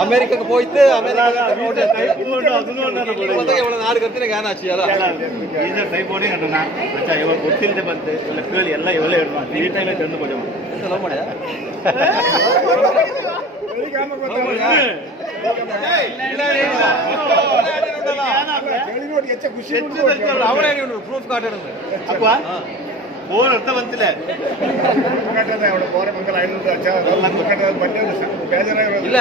ಅಮೆರಿಕಕ್ಕೆ ಹೋಯ್ತು ಇವಳ ನಾಡು ಕರ್ತೀನಿ ಗಾನ ಹಚ್ಚಿ ಅಲ್ಲ ಇವಾಗ ಗೊತ್ತಿಲ್ಲದೆ ಬಂತು ಇಲ್ಲ ಕೇಳಿ ಎಲ್ಲ ಇವಳೇ ಹೇಳುವ ನೀಟಾಗಿ ತಂದು ಪೂಜೆ ಲವ್ ಮಾಡ್ಯಾ ಪ್ರೂಫ್ ಕಾಟ ಅಪ್ಪ ಫೋನ್ ಅರ್ಥ ಬಂತಿಲ್ಲ ಇಲ್ಲ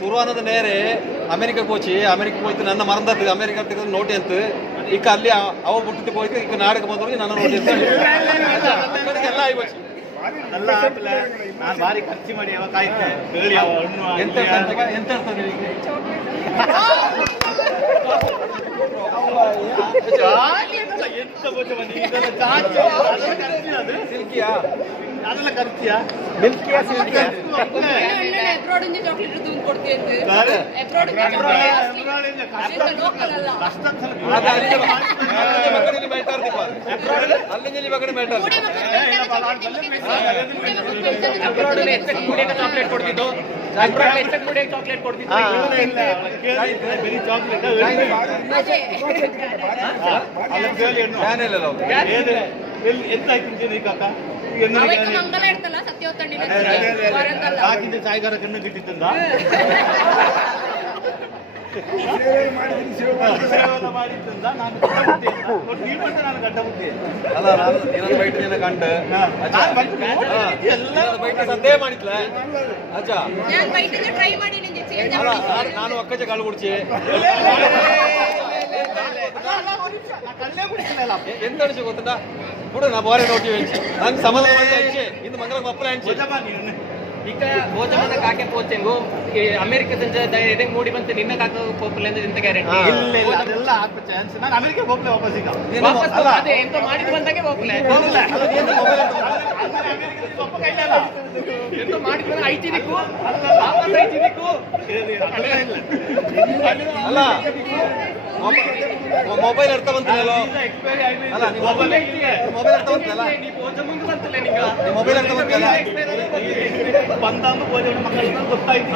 ಪೂರ್ವಾನದ ನೇರೆ ಅಮೆರಿಕಕ್ಕೆ ಹೋಚಿ ಅಮೆರಿಕಕ್ಕೆ ಹೋಯ್ತು ನನ್ನ ಮರಂದದ್ದು ಅಮೆರಿಕ ನೋಟಿ ಅಂತ ಈಗ ಅಲ್ಲಿ ಅವ ಬಿಟ್ಟು ಹೋಯ್ತು ಈಗ ನಾಡಕ್ಕೆ ಬಂದವ್ರಿಗೆ ನನ್ನ ನೋಡಿ ಎಲ್ಲ ಆಯ್ತು ನಾನು ಭಾರಿ ಖರ್ಚು ಮಾಡಿ ಯಾವಾಗ ಕಾಯ್ತೆ ಕೇಳಿ ಎಂತ ಎಂತ ಇರ್ತದೆ ಎಂತ ಸಿಲ್ಕಿಯಾ ಅದೆಲ್ಲ ಖರ್ಚಿಯಾ ಚಾಕ್ಲೇಟ್ ಕೊಡ್ತಿದ್ದು ಚಾಕ್ಲೇಟ್ ಕೊಡ್ತಿದ್ದು ಎಂತ ಆಯ್ತು ಕಾಕ ಸಾಯಿಗಾರ ಕಣ್ಣು ಗಿಟ್ಟಿದ್ದ ಮಾಡಿದ್ದ ನಾನು ಗಡ್ಡ ಬುದ್ಧಿ ಅಲ್ಲ ನಾನು ಇನ್ನೊಂದು ಬೈಟ್ ದಿನ ಕಂಡು ಸಂದೇಹ ಮಾಡಿದ್ಲ ಅಚ್ಚಾ ನಾನು ಒಕ್ಕಜ ಕಾಲು ಕುಡಿಚಿ ಎಂತ ಅನಿಸಿ ಗೊತ್ತದ ಕೂಡ ನಾ ಬಾರಿ ನೋಟಿ ಹಂಚಿ ನಂಗೆ ಸಮಾಧಾನ ಹಂಚಿ ಇಂದು ಮಂಗಲ ಮಪ್ಪಲ ಹಂಚಿ ಈಗ ಭೋಜನ ಕಾಕೆ ಪೋಚೆಂಗು ಅಮೆರಿಕ ಸಂಜೆ ಮೂಡಿ ಬಂತು ನಿನ್ನ ಕಾಕ ಪೋಪಲ್ ಅಂದ್ರೆ ಎಂತ ಗ್ಯಾರಂಟಿ ಇಲ್ಲ ಅದೆಲ್ಲ ಹಾಕೋ ಚಾನ್ಸ್ ನಾನು ಅಮೆರಿಕ ಹೋಗ್ಲೇ ವಾಪಸ್ ಈಗ ಅದೇ ಎಂತ ಮಾಡಿದ್ ಬಂದಾಗೆ ಹೋಗ್ಲೇ ಎಂತ ಮಾಡಿದ್ ಐಟಿ ದಿಕ್ಕು ಐಟಿ ದಿಕ್ಕು ಅಲ್ಲ ಮೊಬೈಲ್ ಅರ್ಥ ಬಂತಿಲ್ಲ ಅಲ್ಲ ಮೊಬೈಲ್ ಅರ್ಥ ಬಂತಲ್ಲ ಮೊಬೈಲ್ ಅರ್ಥ ಬಂತಲ್ಲ ಬಂದಾನು ಮಕ್ಕಳಿಗೆ ಗೊತ್ತಾಯ್ತು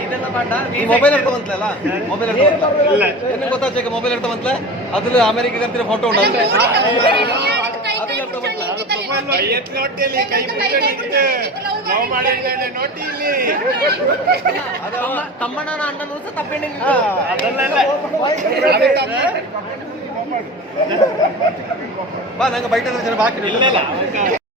ಇದೆಲ್ಲ ಮಾಡ ಮೊಬೈಲ್ ಅರ್ಥ ಬಂತಲ್ಲ ಮೊಬೈಲ್ ಅರ್ಥ ಬಂತಲ್ಲ ನಿನಗೆ ಗೊತ್ತಾಚೆ ಮೊಬೈಲ್ ಅರ್ಥ ಬಂತಲ್ಲ ಅದ್ರಲ್ಲಿ ಅಮೆರಿಕ ಅಂತಿರೋ ಫೋಟೋ ಉಂಟು ತಮ್ಮಣ್ಣ ಅಣ್ಣನೂ ಸಹ ತಪ್ಪೇನೆ ಬಾ ನಂಗೆ ಬೈಟ್ ಜನ ಬಾಕಿ ಇಲ್ಲ